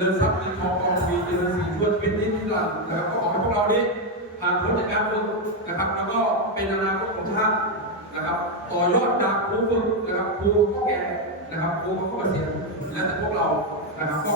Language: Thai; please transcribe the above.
ริญทรัพย์มีทองกองมีเจริญสีทั่วชีวิตนี้ที่หลังนะครับก็ขอให้พวกเรานี้ผ่านพ้นจากการฝึกนะครับแล้วก็เป็นอนาคตของชาตินะครับต่อยอดจากครูฝึกนะครับครูพ่อแก่นะครับครูเขาก็เกษียณและแต่พวกเรานะครับก็